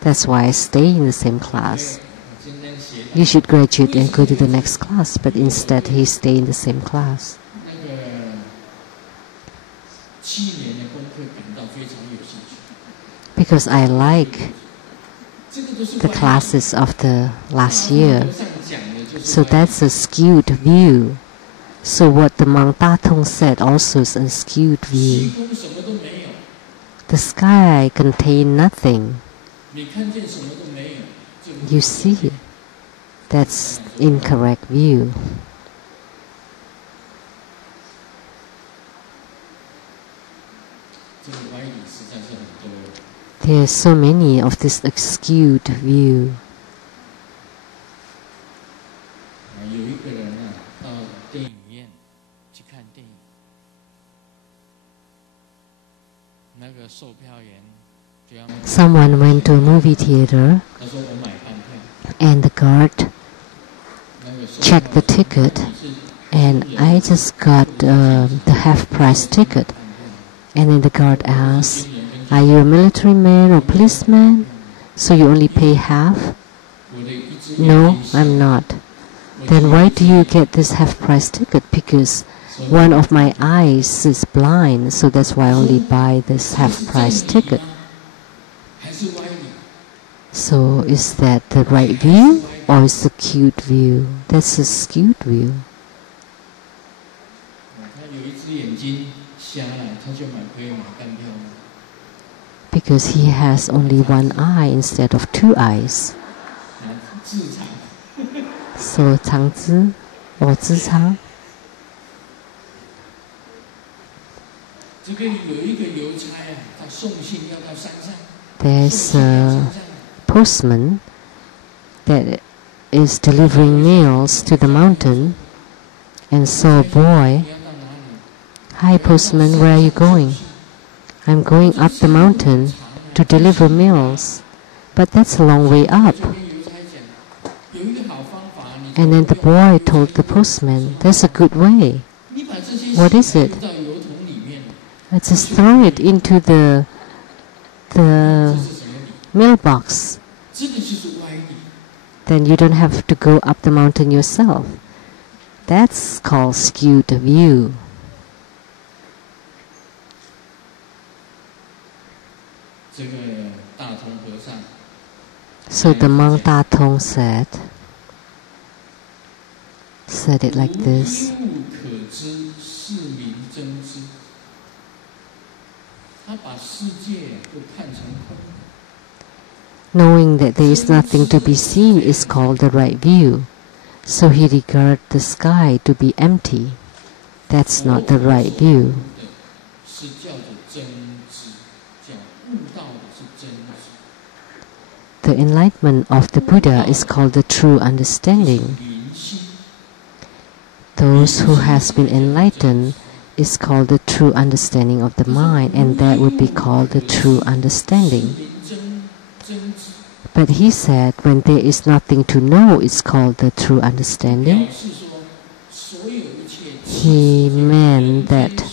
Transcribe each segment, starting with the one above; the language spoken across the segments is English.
That's why I stay in the same class. You should graduate and go to the next class, but instead he stay in the same class. Because I like the classes of the last year. So that's a skewed view. So what the monk Datong said also is a skewed view. The sky contains nothing. You see, that's incorrect view. There are so many of this skewed view. Someone went to a movie theater and the guard checked the ticket, and I just got the half-price ticket. And then the guard asked, "Are you a military man or policeman? So you only pay half?" "No, I'm not." "Then why do you get this half-price ticket?" "Because one of my eyes is blind, so that's why I only buy this half-price ticket." So is that the right view or is the skewed view? That's a skewed view. Because he has only one eye instead of two eyes. So Tsang or Tsang. There's a postman that is delivering mails to the mountain and saw a boy. "Hi postman, where are you going?" "I'm going up the mountain to deliver mails." "But that's a long way up." And then the boy told the postman, "There's a good way." "What is it?" "I just throw it into the mailbox. Then you don't have to go up the mountain yourself." That's called skewed view. So the monk Datong said it like this. Knowing that there is nothing to be seen is called the right view. So he regards the sky to be empty. That's not the right view. The enlightenment of the Buddha is called the true understanding. Those who has been enlightened is called the true understanding of the mind, and that would be called the true understanding. But he said when there is nothing to know, it's called the true understanding. He meant that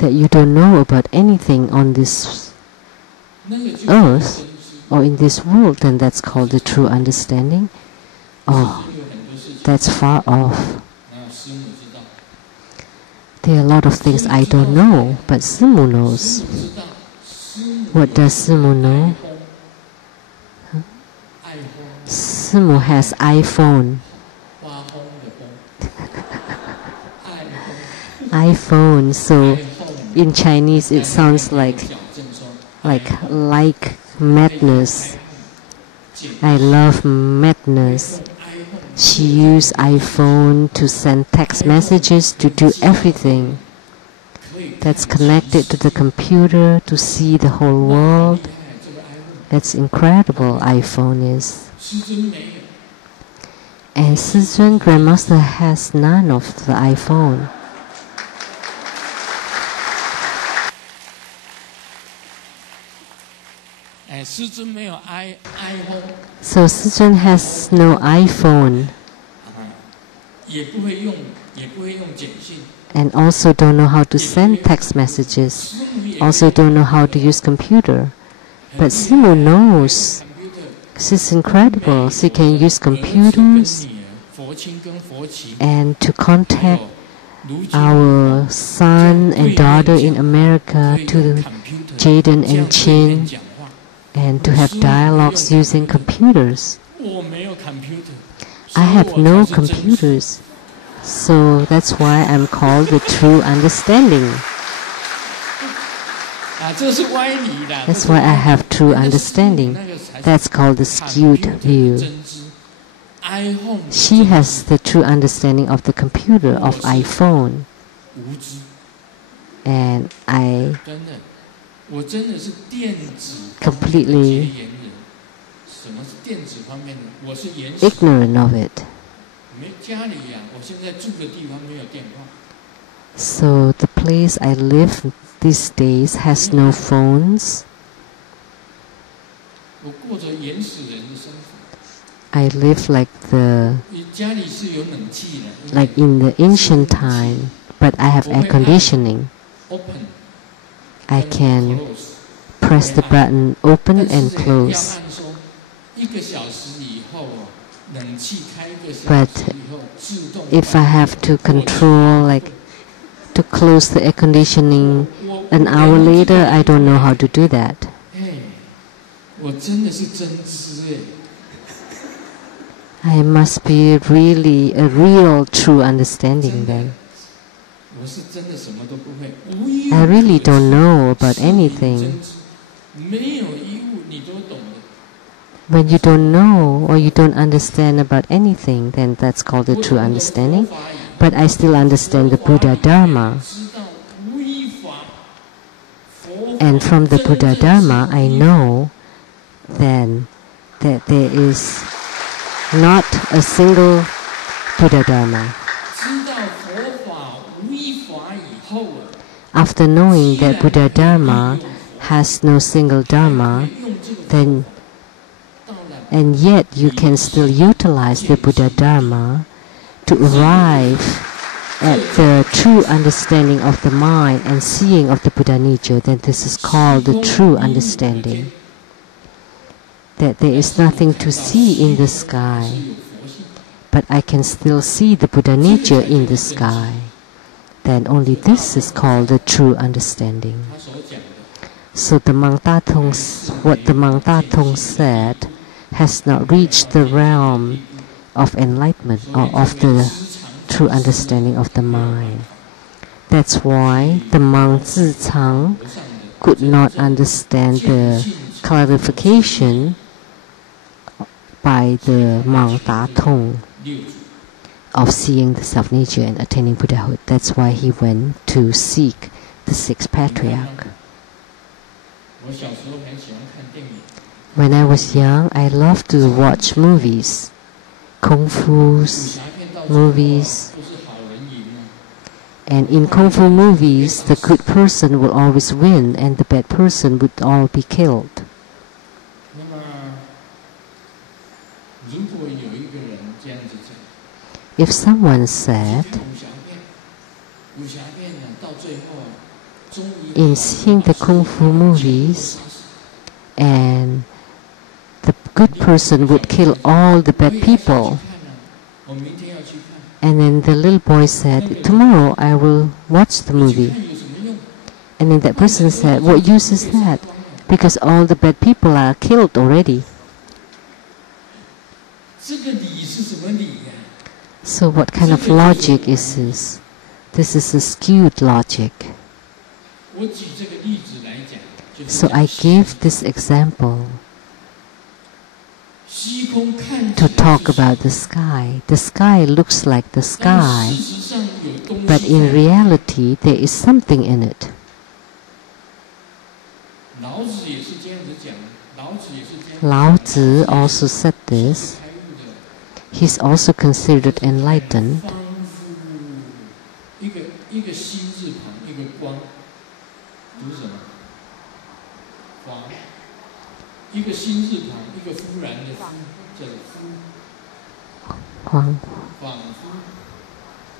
you don't know about anything on this earth or in this world, then that's called the true understanding. Oh, that's far off. There are a lot of things I don't know, but Simu knows. What does Simu know? Simu has iPhone. iPhone, so in Chinese it sounds like madness. I love madness. She used iPhone to send text messages, to do everything that's connected to the computer, to see the whole world. That's incredible, iPhone is. And Sizun Grandmaster has none of the iPhone. So Sizun has no iPhone. and also don't know how to send text messages, also don't know how to use computer. But Simu knows. She's incredible. She can use computers and to contact our son and daughter in America, to Jaden and Chin, and to have dialogues using computers. I have no computers, so that's why I'm called the true understanding. That's why I have true understanding. That's called the skewed view. She has the true understanding of the computer, of iPhone. And I completely ignorant of it. So the place I live these days has no phones. I live like in the ancient time, but I have air conditioning. I can press the button, open and close. But if I have to control, to close the air conditioning an hour later, I don't know how to do that. I must be really a real true understanding then. I really don't know about anything. When you don't know or you don't understand about anything, then that's called the true understanding. But I still understand the Buddha Dharma. And from the Buddha Dharma, I know then that there is not a single Buddha Dharma. After knowing that Buddha Dharma has no single Dharma, then and yet you can still utilize the Buddha Dharma to arrive at the true understanding of the mind and seeing of the Buddha nature, then this is called the true understanding. That there is nothing to see in the sky, but I can still see the Buddha nature in the sky. Then only this is called the true understanding. So the what the Mang Da Tong said has not reached the realm of enlightenment or of the true understanding of the mind. That's why the monk Tsang could not understand the clarification by the Mang Da Tong of seeing the self-nature and attaining Buddhahood. That's why he went to seek the sixth Patriarch. When I was young, I loved to watch movies, Kung Fu movies. And in Kung Fu movies, the good person will always win and the bad person would all be killed. If someone said, in seeing the Kung Fu movies, and the good person would kill all the bad people, and then the little boy said, tomorrow I will watch the movie. And then that person said, what use is that? Because all the bad people are killed already. So what kind of logic is this? This is a skewed logic. So I gave this example to talk about the sky. The sky looks like the sky, but in reality there is something in it. Lao Tzu also said this. He's also considered enlightened.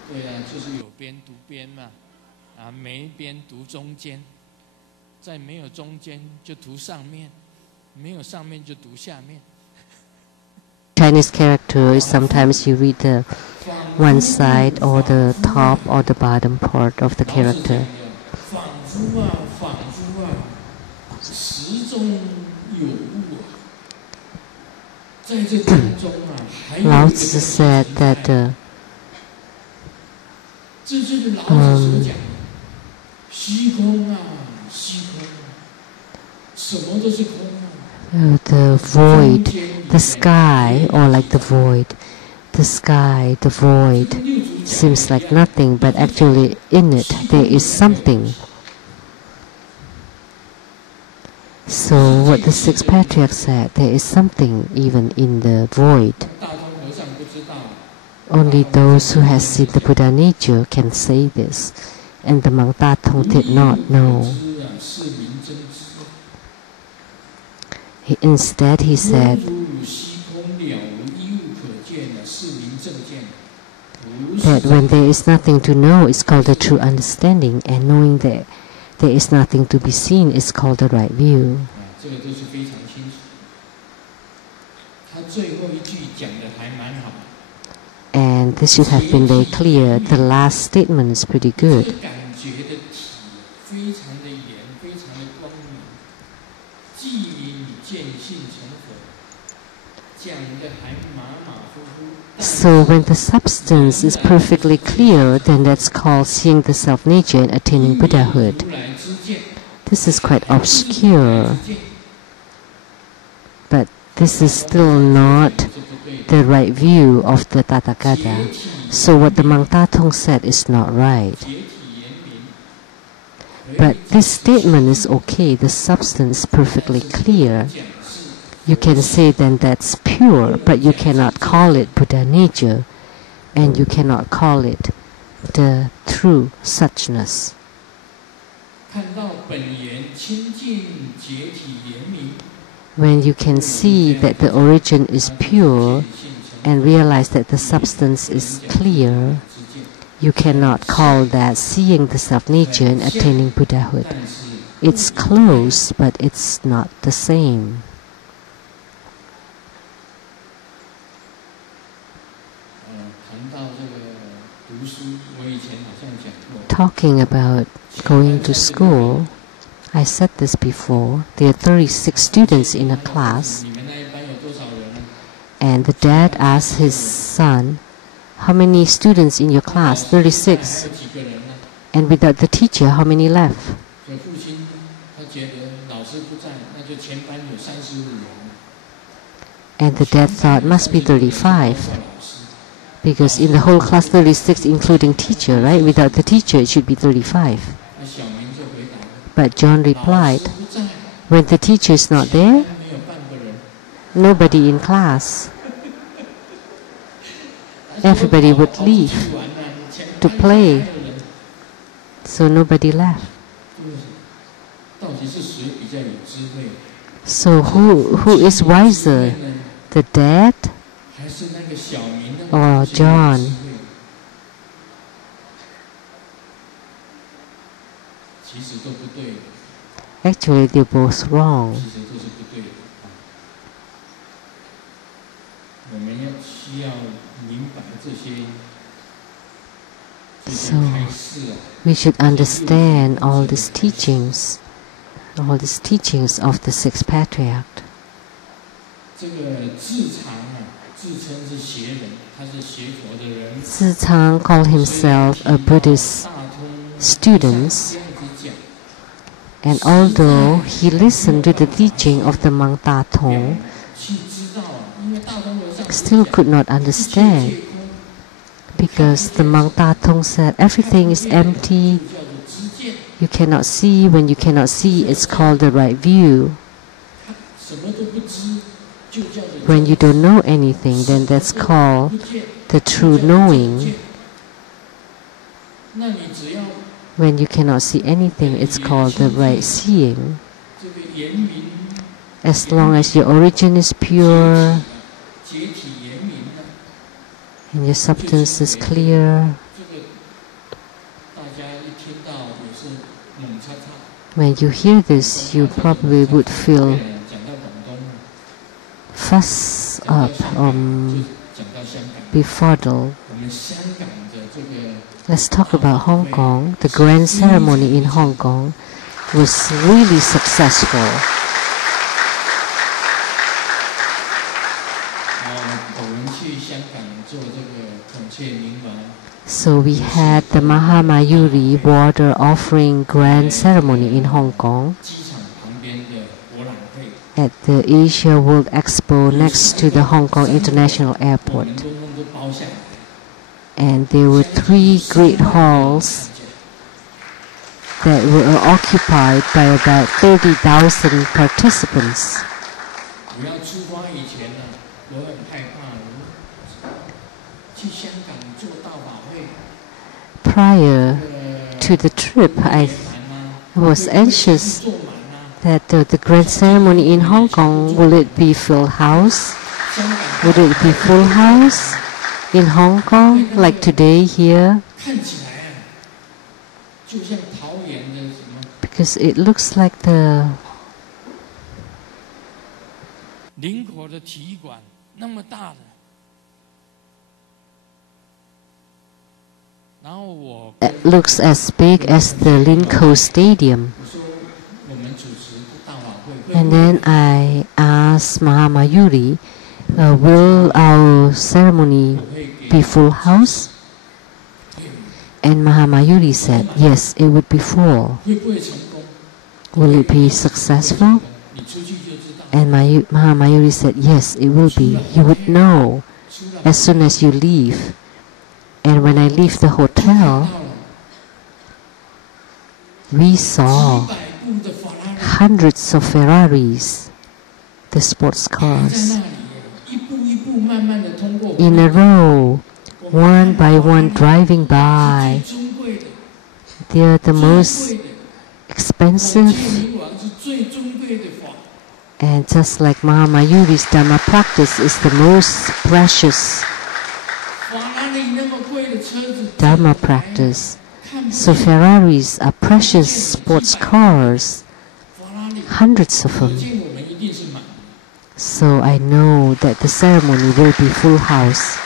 对啊，就是有边读边嘛，啊，没边读中间，再没有中间就读上面，没有上面就读下面。Chinese character is sometimes you read the one side or the top or the bottom part of the character. 仿佛啊，仿佛啊，始终有物啊，在这当中啊，还有一个 Lao Tzu said that 这就是老子所讲的虚空啊，虚空啊，什么都是空啊。the void, the sky, or like the void. The sky, the void, seems like nothing, but actually in it there is something. So what the six patriarchs said, there is something even in the void. Only those who have seen the Buddha nature can say this, and the monk Da Tong did not know. Instead, he said that when there is nothing to know, it's called the true understanding, and knowing that there is nothing to be seen is called the right view. And this should have been very clear. The last statement is pretty good. So when the substance is perfectly clear, then that's called seeing the self-nature and attaining Buddhahood. This is quite obscure, but this is still not the right view of the Tathagata. So what the monk Da Tong said is not right. But this statement is okay, the substance is perfectly clear. You can say then that's pure, but you cannot call it Buddha nature, and you cannot call it the true suchness. When you can see that the origin is pure and realize that the substance is clear, you cannot call that seeing the self-nature and attaining Buddhahood. It's close, but it's not the same. Talking about going to school, I said this before. There are 36 students in a class, and the dad asked his son, "How many students in your class?" 36. And without the teacher, how many left? And the dad thought must be 35. Because in the whole class 36 including teacher, right? Without the teacher it should be 35. But John replied, when the teacher is not there, nobody in class. Everybody would leave to play. So nobody left. So who is wiser? The dad or John? Actually, they're both wrong. So we should understand all these teachings of the six patriarchs. Tsang called himself a Buddhist student, and although he listened to the teaching of the monk Da Tong, still could not understand, because the monk Da Tong said everything is empty, you cannot see. When you cannot see, it's called the right view. When you don't know anything, then that's called the true knowing. When you cannot see anything, it's called the right seeing. As long as your origin is pure and your substance is clear, When you hear this, you probably would feel fuss up, befuddled. Let's talk about Hong Kong. The grand ceremony in Hong Kong was really successful. So we had the Mahamayuri water offering grand ceremony in Hong Kong at the Asia World Expo next to the Hong Kong International Airport. And there were 3 great halls that were occupied by about 30,000 participants. Prior to the trip, I was anxious that the grand ceremony in Hong Kong, will it be full house? Would it be full house in Hong Kong like today here? Because it looks like the it looks as big as the Linko Stadium. And then I asked Mahamayuri, will our ceremony be full house? And Mahamayuri said, yes, it would be full. Will it be successful? And Mahamayuri said, yes, it will be. You would know as soon as you leave. And when I leave the hotel, we saw hundreds of Ferraris, the sports cars, in a row, one by one driving by. They are the most expensive, and just like Mahamayuri's Dharma practice is the most precious Dharma practice. So Ferraris are precious sports cars, hundreds of them. So I know that the ceremony will be full house.